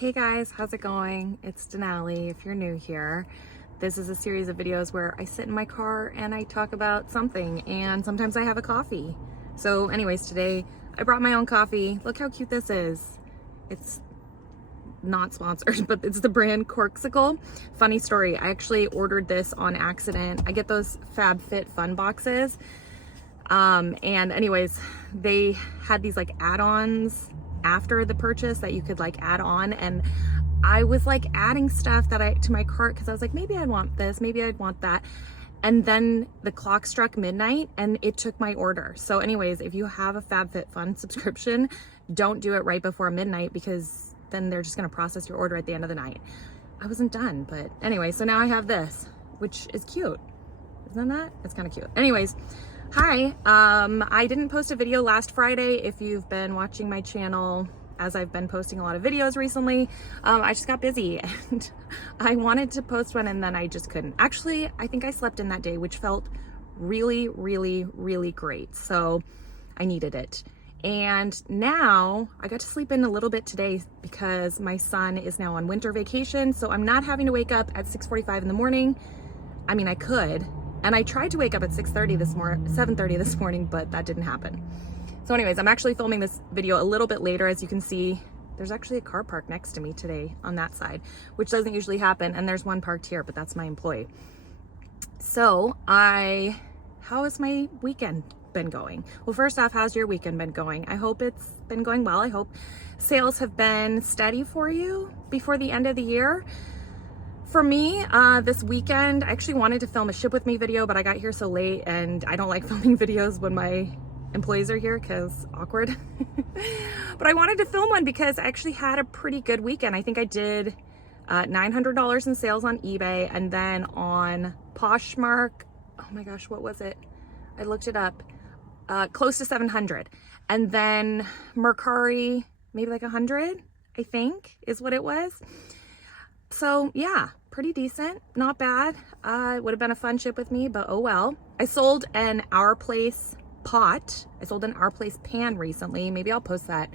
Hey guys, how's it going? It's Denali. If you're new here, this is a series of videos where I sit in my car and I talk about something, and sometimes I have a coffee. So anyways, today I brought my own coffee. Look how cute this is. It's not sponsored, but it's the brand Corksicle. Funny story, I actually ordered this on accident. I get those FabFitFun boxes. And anyways, they had these like add-ons after the purchase that you could like add on, and I was like adding stuff to my cart because I was like, maybe I want this, maybe I'd want that, and then the clock struck midnight and it took my order. So anyways, if you have a FabFitFun subscription, don't do it right before midnight, because then they're just going to process your order at the end of the night. I wasn't done, but anyway, so now I have this, which is cute. Isn't that? It's kind of cute. Anyways, hi, I didn't post a video last Friday. If you've been watching my channel, as I've been posting a lot of videos recently, I just got busy and I wanted to post one and then I just couldn't. Actually, I think I slept in that day, which felt really, really, really great. So I needed it. And now I got to sleep in a little bit today because my son is now on winter vacation. So I'm not having to wake up at 6:45 in the morning. I mean, I could. And I tried to wake up at 7:30 this morning, but that didn't happen. So anyways, I'm actually filming this video a little bit later. As you can see, there's actually a car parked next to me today on that side, which doesn't usually happen. And there's one parked here, but that's my employee. So how has my weekend been going? Well, first off, how's your weekend been going? I hope it's been going well. I hope sales have been steady for you before the end of the year. For me, this weekend, I actually wanted to film a ship with me video, but I got here so late and I don't like filming videos when my employees are here because awkward. But I wanted to film one because I actually had a pretty good weekend. I think I did $900 in sales on eBay, and then on Poshmark, oh my gosh, what was it? I looked it up, close to 700. And then Mercari, maybe like 100, I think is what it was. So yeah, pretty decent, not bad. It would have been a fun ship with me, but oh well. I sold an Our Place pot. I sold an Our Place pan recently. Maybe I'll post that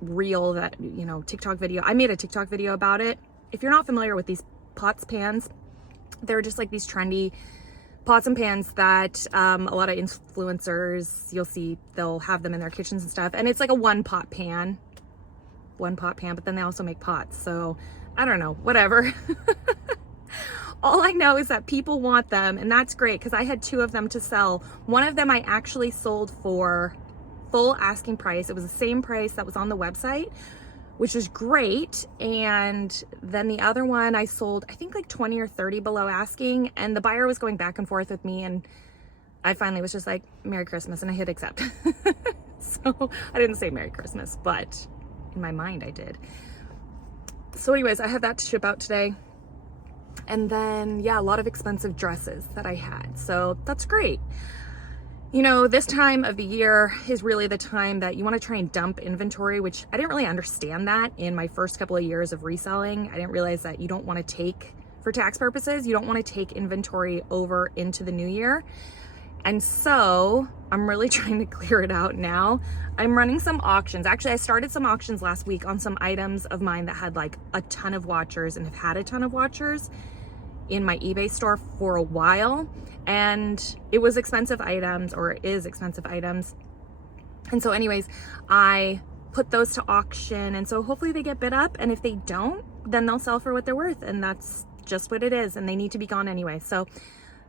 reel, that, you know, TikTok video. I made a TikTok video about it. If you're not familiar with these pots, pans, they're just like these trendy pots and pans that a lot of influencers, you'll see, they'll have them in their kitchens and stuff. And it's like a one pot pan, but then they also make pots. So I don't know, whatever. All I know is that people want them, and that's great because I had 2 of them to sell. One of them I actually sold for full asking price. It was the same price that was on the website, which is great. And then the other one I sold, I think like 20 or 30 below asking, and the buyer was going back and forth with me, and I finally was just like, Merry Christmas, and I hit accept. So I didn't say Merry Christmas, but in my mind I did. So anyways, I have that to ship out today. And then, yeah, a lot of expensive dresses that I had. So that's great. You know, this time of the year is really the time that you want to try and dump inventory, which I didn't really understand that in my first couple of years of reselling. I didn't realize that you don't want to take, for tax purposes, you don't want to take inventory over into the new year. And so I'm really trying to clear it out now. I'm running some auctions. Actually, I started some auctions last week on some items of mine that had like a ton of watchers and have had a ton of watchers in my eBay store for a while. And it was expensive items, or it is expensive items. And so anyways, I put those to auction. And so hopefully they get bid up. And if they don't, then they'll sell for what they're worth. And that's just what it is. And they need to be gone anyway. So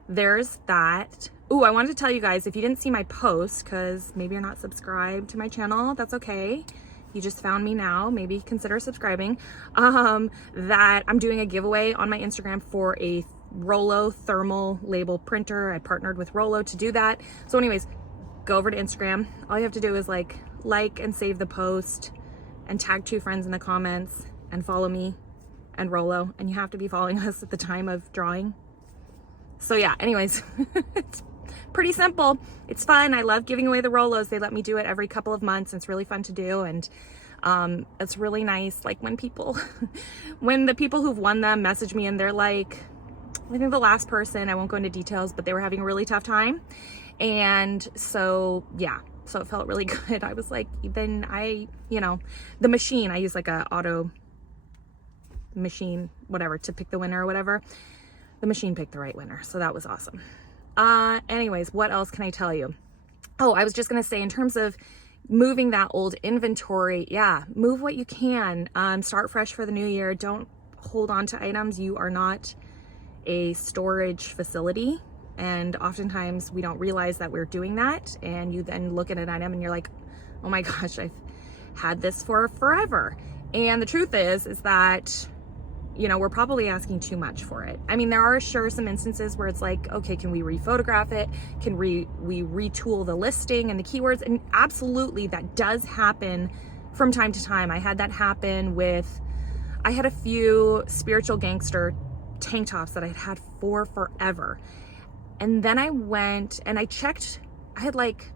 there's that. Oh, I wanted to tell you guys, if you didn't see my post, because maybe you're not subscribed to my channel, that's okay. You just found me now, maybe consider subscribing, that I'm doing a giveaway on my Instagram for a Rollo thermal label printer. I partnered with Rollo to do that. So anyways, go over to Instagram. All you have to do is like and save the post and tag 2 friends in the comments and follow me and Rollo. And you have to be following us at the time of drawing. So yeah, anyways, it's pretty simple. It's fun. I love giving away the Rollos. They let me do it every couple of months. It's really fun to do. And it's really nice. Like when when the people who've won them message me and they're like, I think the last person, I won't go into details, but they were having a really tough time. And so, yeah, so it felt really good. I was like, the machine, I use like a auto machine, whatever, to pick the winner or whatever. The machine picked the right winner. So that was awesome. Anyways, what else can I tell you? Oh, I was just going to say, in terms of moving that old inventory, yeah, move what you can. Start fresh for the new year. Don't hold on to items. You are not a storage facility. And oftentimes we don't realize that we're doing that. And you then look at an item and you're like, oh my gosh, I've had this for forever. And the truth is that, you know, we're probably asking too much for it. I mean, there are sure some instances where it's like, okay, can we rephotograph it? Can we retool the listing and the keywords? And absolutely, that does happen from time to time. I had that happen with, I had a few spiritual gangster tank tops that I'd had for forever. And then I went and I checked, I had like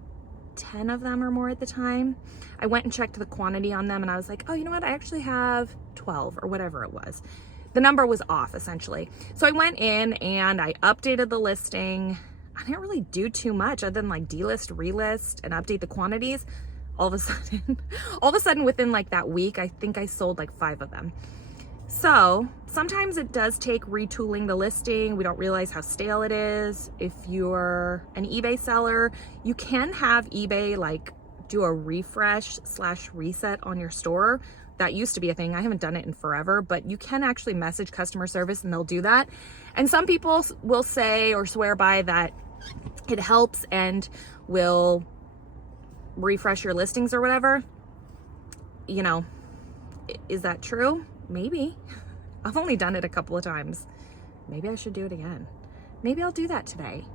10 of them or more at the time. I went and checked the quantity on them and I was like, oh, you know what? I actually have 12 or whatever it was. The number was off essentially. So I went in and I updated the listing. I didn't really do too much other than like delist, relist, and update the quantities. All of a sudden within like that week, I think I sold like 5 of them. So sometimes it does take retooling the listing. We don't realize how stale it is. If you're an eBay seller, you can have eBay like do a refresh/reset on your store. That used to be a thing. I haven't done it in forever, but you can actually message customer service and they'll do that. And some people will say or swear by that it helps and will refresh your listings or whatever. You know, is that true? Maybe. I've only done it a couple of times. Maybe I should do it again. Maybe I'll do that today.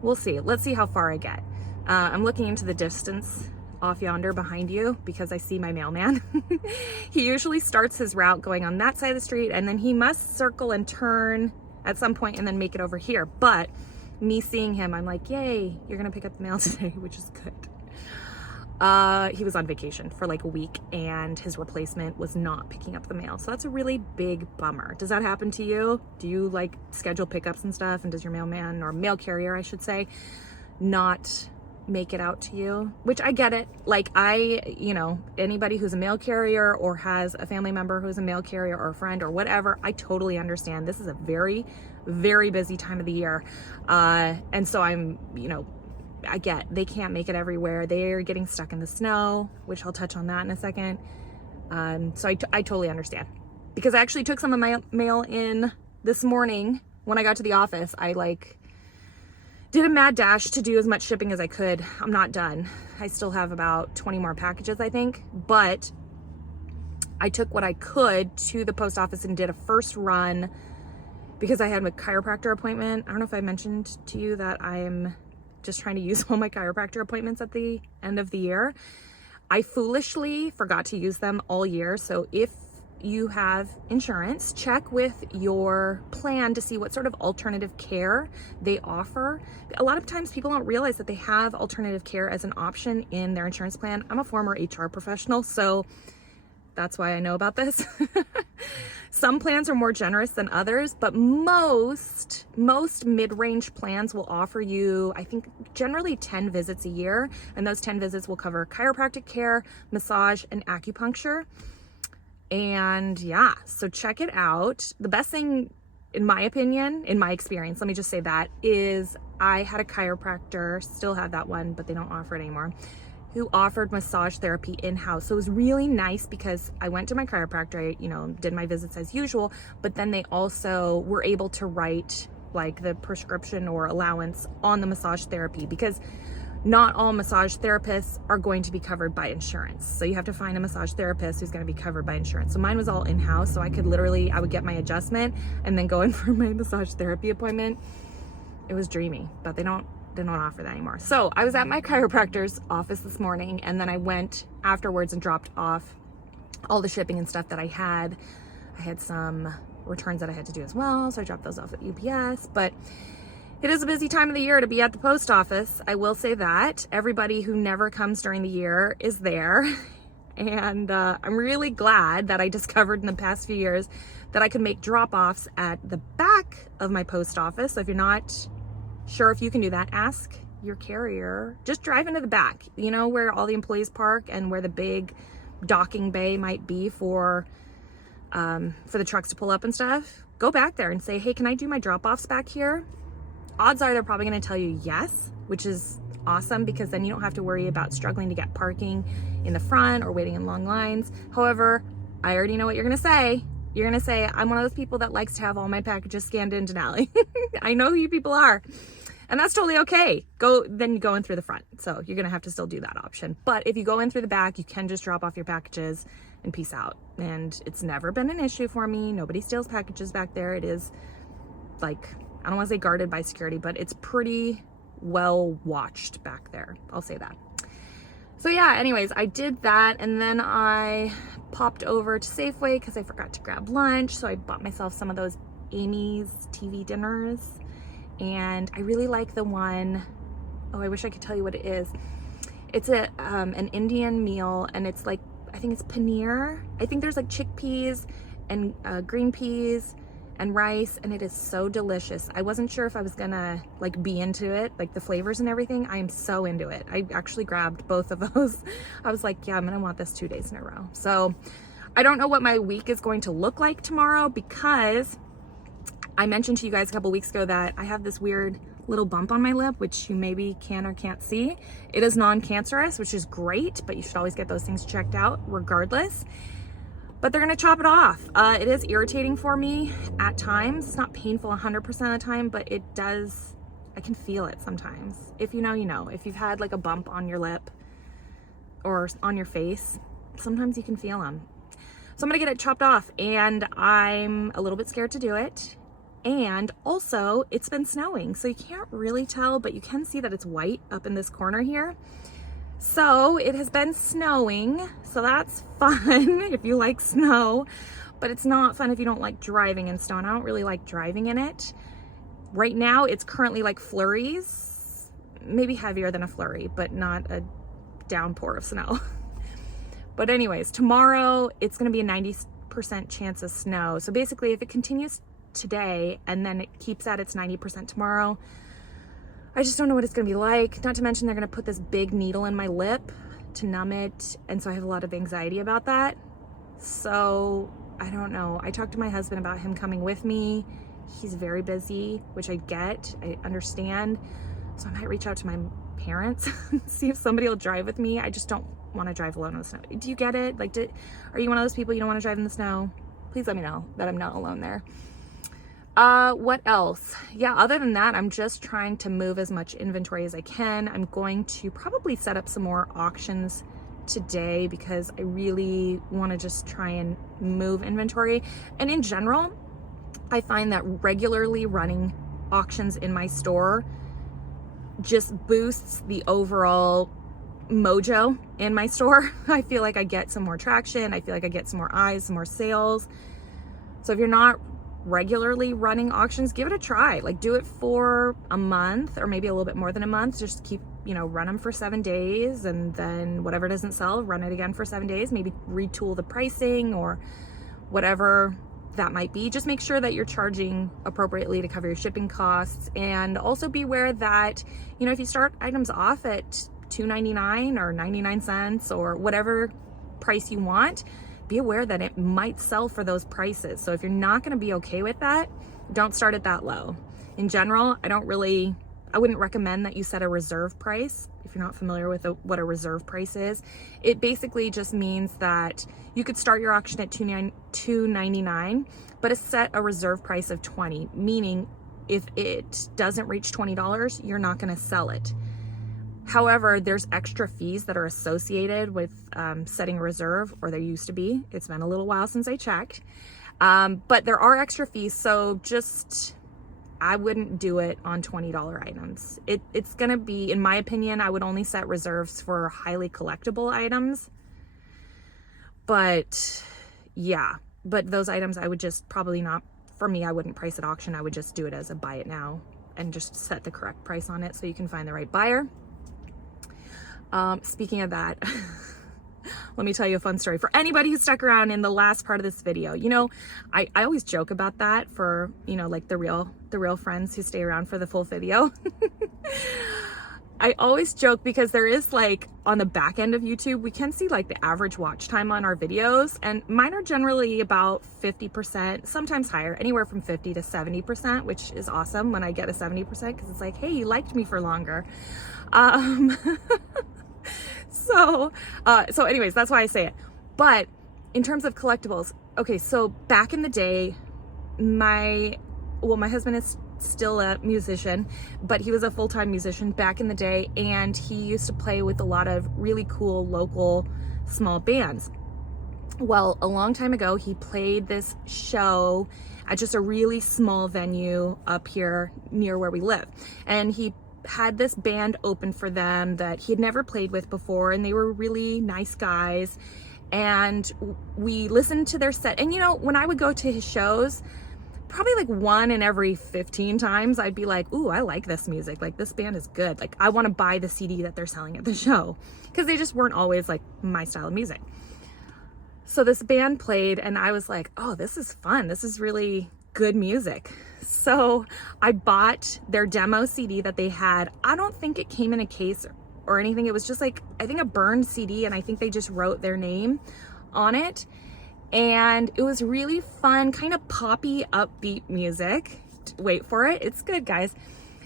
We'll see. Let's see how far I get. I'm looking into the distance off yonder behind you because I see my mailman. He usually starts his route going on that side of the street and then he must circle and turn at some point and then make it over here. But me seeing him, I'm like, yay, you're gonna pick up the mail today, which is good. He was on vacation for like a week and his replacement was not picking up the mail. So that's a really big bummer. Does that happen to you? Do you like schedule pickups and stuff? And does your mailman or mail carrier, I should say, not make it out to you? Which I get it. Like you know, anybody who's a mail carrier or has a family member who's a mail carrier or a friend or whatever, I totally understand. This is a very, very busy time of the year. And so I'm, you know, I get they can't make it everywhere. They're getting stuck in the snow, which I'll touch on that in a second. So I totally understand because I actually took some of my mail in this morning when I got to the office. I like did a mad dash to do as much shipping as I could. I'm not done. I still have about 20 more packages, I think, but I took what I could to the post office and did a first run because I had a chiropractor appointment. I don't know if I mentioned to you that I'm just trying to use all my chiropractor appointments at the end of the year. I foolishly forgot to use them all year. So if you have insurance, check with your plan to see what sort of alternative care they offer. A lot of times people don't realize that they have alternative care as an option in their insurance plan. I'm a former HR professional, so that's why I know about this. Some plans are more generous than others, but most mid-range plans will offer you, I think, generally 10 visits a year. And those 10 visits will cover chiropractic care, massage, and acupuncture. And yeah, so check it out. The best thing, in my opinion, in my experience, let me just say that, is I had a chiropractor, still have that one, but they don't offer it anymore, who offered massage therapy in-house. So it was really nice because I went to my chiropractor, you know, did my visits as usual, but then they also were able to write like the prescription or allowance on the massage therapy because not all massage therapists are going to be covered by insurance. So you have to find a massage therapist who's going to be covered by insurance. So mine was all in-house. So I could literally, I would get my adjustment and then go in for my massage therapy appointment. It was dreamy, but they don't offer that anymore. So I was at my chiropractor's office this morning and then I went afterwards and dropped off all the shipping and stuff that I had. I had some returns that I had to do as well. So I dropped those off at UPS, but it is a busy time of the year to be at the post office. I will say that everybody who never comes during the year is there. And I'm really glad that I discovered in the past few years that I could make drop-offs at the back of my post office. So if you're not sure if you can do that, ask your carrier. Just drive into the back, you know, where all the employees park and where the big docking bay might be for for the trucks to pull up and stuff, go back there and say, hey, can I do my drop-offs back here? Odds are they're probably going to tell you yes, which is awesome, because then you don't have to worry about struggling to get parking in the front or waiting in long lines. However, I already know what you're going to say. You're going to say, I'm one of those people that likes to have all my packages scanned in Denali. I know who you people are. And that's totally okay. Then you go in through the front. So you're going to have to still do that option. But if you go in through the back, you can just drop off your packages and peace out. And it's never been an issue for me. Nobody steals packages back there. It is like, I don't want to say guarded by security, but it's pretty well watched back there. I'll say that. So yeah, anyways, I did that, and then I popped over to Safeway because I forgot to grab lunch. So I bought myself some of those Amy's TV dinners, and I really like the one, oh, I wish I could tell you what it is. It's an Indian meal, and it's like, I think it's paneer. I think there's like chickpeas and green peas and rice, and it is so delicious. I wasn't sure if I was gonna like be into it, like the flavors and everything. I am so into it. I actually grabbed both of those. I was like, yeah, I'm gonna want this 2 days in a row. So I don't know what my week is going to look like tomorrow, because I mentioned to you guys a couple weeks ago that I have this weird little bump on my lip, which you maybe can or can't see. It is non-cancerous, which is great, but you should always get those things checked out regardless. But they're gonna chop it off. It is irritating for me at times. It's not painful 100% of the time, but it does, I can feel it sometimes. If you know, you know. If you've had like a bump on your lip or on your face, sometimes you can feel them. So I'm gonna get it chopped off, and I'm a little bit scared to do it. And also, it's been snowing, so you can't really tell, but you can see that it's white up in this corner here. So it has been snowing, so that's fun if you like snow, but it's not fun if you don't like driving in snow, and I don't really like driving in it. Right now, it's currently like flurries, maybe heavier than a flurry, but not a downpour of snow. But anyways, tomorrow, it's gonna be a 90% chance of snow. So basically, if it continues today and then it keeps at its 90% tomorrow, I just don't know what it's gonna be like. Not to mention they're gonna put this big needle in my lip to numb it. And so I have a lot of anxiety about that. So I don't know. I talked to my husband about him coming with me. He's very busy, which I get, I understand. So I might reach out to my parents, see if somebody will drive with me. I just don't wanna drive alone in the snow. Do you get it? Like, are you one of those people you don't wanna drive in the snow? Please let me know that I'm not alone there. What else? Yeah, other than that, I'm just trying to move as much inventory as I can. I'm going to probably set up some more auctions today because I really want to just try and move inventory. And in general, I find that regularly running auctions in my store just boosts the overall mojo in my store. I feel like I get some more traction. I feel like I get some more eyes, some more sales. So if you're not regularly running auctions, give it a try. Like, do it for a month or maybe a little bit more than a month. Just keep, run them for 7 days, and then whatever doesn't sell, run it again for 7 days. Maybe retool the pricing or whatever that might be. Just make sure that you're charging appropriately to cover your shipping costs, and also be aware that, if you start items off at $2.99 or 99 cents or whatever price you want, be aware that it might sell for those prices. So if you're not going to be okay with that, don't start at that low. In general, I wouldn't recommend that you set a reserve price. If you're not familiar with what a reserve price is, it basically just means that you could start your auction at $2.99, but set a reserve price of $20, meaning if it doesn't reach $20, you're not going to sell it. However, there's extra fees that are associated with setting a reserve, or there used to be. It's been a little while since I checked. But there are extra fees, so I wouldn't do it on $20 items. It's gonna be, in my opinion, I would only set reserves for highly collectible items. But yeah, but those items I would just probably not, for me, I wouldn't price at auction. I would just do it as a buy it now and just set the correct price on it so you can find the right buyer. Speaking of that, let me tell you a fun story for anybody who stuck around in the last part of this video. I always joke about that for, like the real friends who stay around for the full video. I always joke because there is like on the back end of YouTube, we can see like the average watch time on our videos, and mine are generally about 50%, sometimes higher, anywhere from 50 to 70%, which is awesome when I get a 70% because it's like, hey, you liked me for longer. So anyways, that's why I say it. But in terms of collectibles, okay, so back in the day, my husband is still a musician, but he was a full-time musician back in the day, and he used to play with a lot of really cool local small bands. Well, a long time ago, he played this show at just a really small venue up here near where we live, and he had this band open for them that he had never played with before, and they were really nice guys, and we listened to their set. And you know, when I would go to his shows, probably like 1 in every 15 times, I'd be like, ooh, I like this music. Like, this band is good. Like, I want to buy the CD that they're selling at the show, because they just weren't always like my style of music. So this band played, and I was like, oh, this is fun. This is really good music. So I bought their demo CD that they had. I don't think it came in a case or anything. It was just like, I think a burned CD, and I think they just wrote their name on it. And it was really fun, kind of poppy, upbeat music. Wait for it. It's good, guys.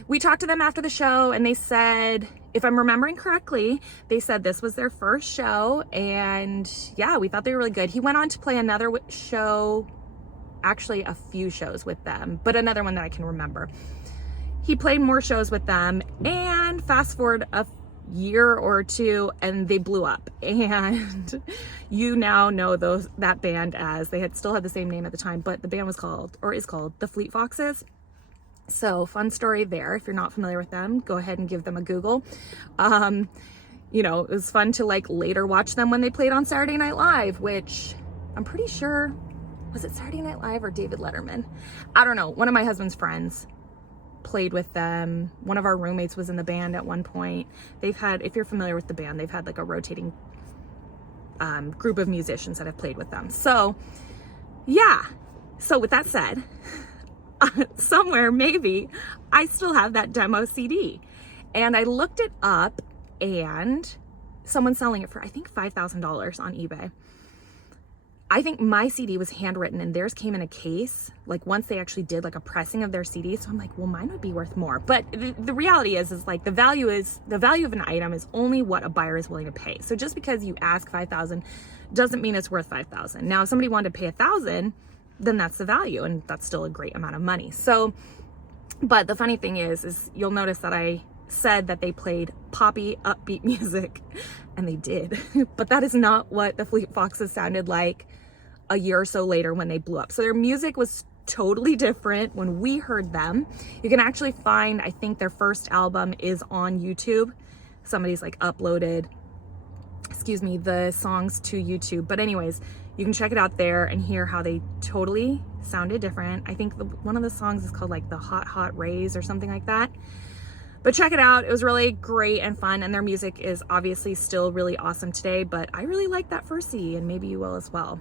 We talked to them after the show, and they said, if I'm remembering correctly, they said this was their first show. And yeah, we thought they were really good. He went on to play another show, actually a few shows with them, but another one that I can remember. He played more shows with them, and fast forward a year or two, and they blew up, and you now know that band as, they still had the same name at the time, but the band was called, or is called, the Fleet Foxes. So fun story there. If you're not familiar with them, go ahead and give them a Google. You know, it was fun to like later watch them when they played on Saturday Night Live, which I'm pretty sure, was it Saturday Night Live or David Letterman? I don't know. One of my husband's friends played with them. One of our roommates was in the band at one point. They've had, if you're familiar with the band, they've had like a rotating group of musicians that have played with them. So yeah, so with that said, somewhere maybe I still have that demo CD, and I looked it up, and someone's selling it for, I think, $5,000 on eBay. I think my CD was handwritten, and theirs came in a case, like once they actually did like a pressing of their CD. So I'm like, well, mine would be worth more. But the reality is like the value of an item is only what a buyer is willing to pay. So just because you ask $5,000 doesn't mean it's worth $5,000. Now, if somebody wanted to pay $1,000, then that's the value, and that's still a great amount of money. So, but the funny thing is you'll notice that I said that they played poppy, upbeat music, and they did. But that is not what the Fleet Foxes sounded like a year or so later when they blew up. So their music was totally different when we heard them. You can actually find, I think their first album is on YouTube. Somebody's like uploaded, the songs to YouTube. But anyways, you can check it out there and hear how they totally sounded different. I think one of the songs is called like the Hot Rays or something like that. But check it out. It was really great and fun, and their music is obviously still really awesome today, but I really like that first CD, and maybe you will as well.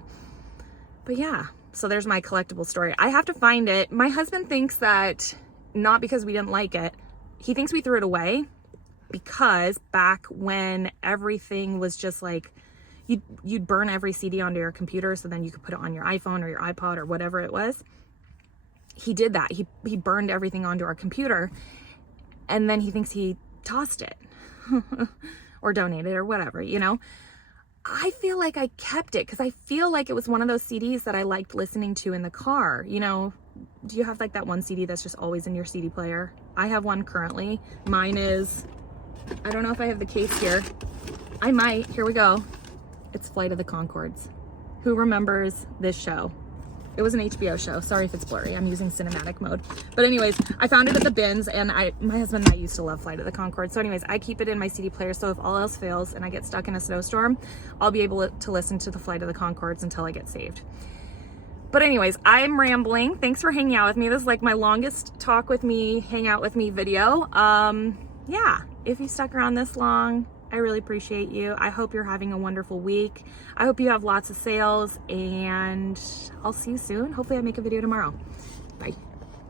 But yeah, so there's my collectible story. I have to find it. My husband thinks that, not because we didn't like it, he thinks we threw it away, because back when everything was just like, you'd burn every CD onto your computer so then you could put it on your iPhone or your iPod or whatever it was. He did that. He burned everything onto our computer, and then he thinks he tossed it or donated or whatever, you know. I feel like I kept it because I feel like it was one of those CDs that I liked listening to in the car. You know, do you have like that one CD that's just always in your CD player? I have one currently. Mine is, I don't know if I have the case here. I might. Here we go. It's Flight of the Conchords. Who remembers this show? It was an HBO show. Sorry if it's blurry. I'm using cinematic mode. But anyways, I found it at the bins, and my husband and I used to love Flight of the Conchords. So anyways, I keep it in my CD player, so if all else fails and I get stuck in a snowstorm, I'll be able to listen to the Flight of the Conchords until I get saved. But anyways, I'm rambling. Thanks for hanging out with me. This is like my longest talk with me, hang out with me video. Yeah, if you stuck around this long, I really appreciate you. I hope you're having a wonderful week. I hope you have lots of sales, and I'll see you soon. Hopefully I make a video tomorrow. Bye.